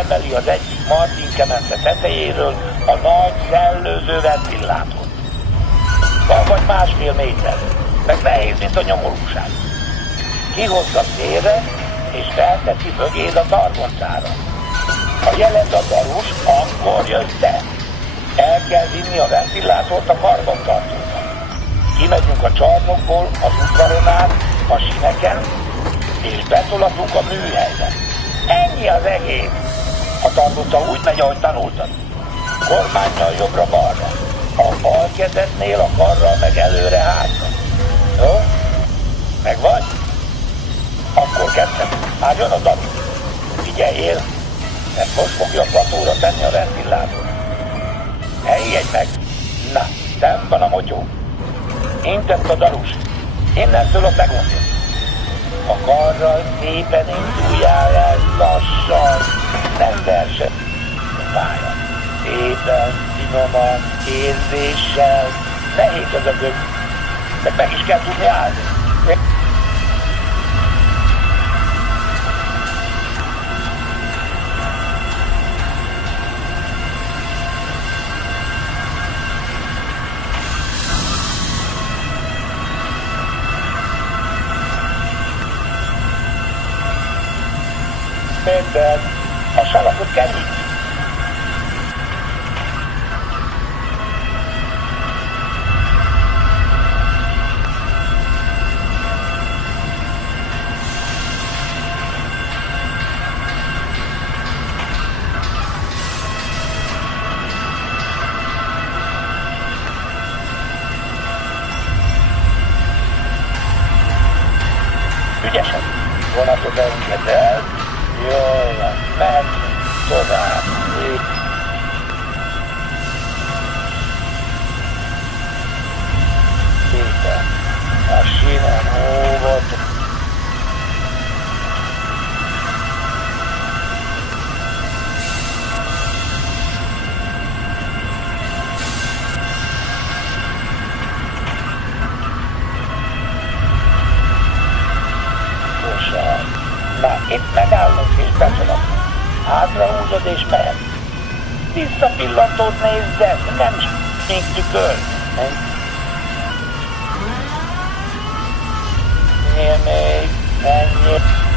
emeli az egyik Martin kemence tetejéről a nagy szellőző ventillátort. Van vagy másfél méter, meg nehéz, mint a nyomorúság. Kihozza térre, és felteszi mögéd a targoncára. Ha jelez a darus, akkor jössz te. El kell vinni a ventilátort a karbantartónak. Kimegyünk a csarnokból, az udvaron át, a sineken, és betolatunk a műhelybe. Ennyi az egész. A targonca úgy megy, ahogy tanultad. Kormánnyal jobbra-balra. A bal kezednél, a karral meg előre-hátra. Jó? Meg vagy? Akkor kezdtem. Már jön a darú. Figyeljél, mert most fogja a platóra tenni a ventilátort. Helyjedj meg! Na, benn van a motyó. Intett a darus. Innentől a begondol. A karral szépen induljál el lassan. Nem verset. Fájja. Szépen, finoman, érzéssel. Nehéz ez a gög. De meg is kell tudni állni. Minden. A salakot kell nyitni. Ügyesen. Vonatot engedel. Jól van, mehetünk tovább. Szépen. A sinen óvod. Na, itt megállunk és betolom. Hátrahúzod és mehet. Visszapillantót nézd, nem még tükör. Még, menjél.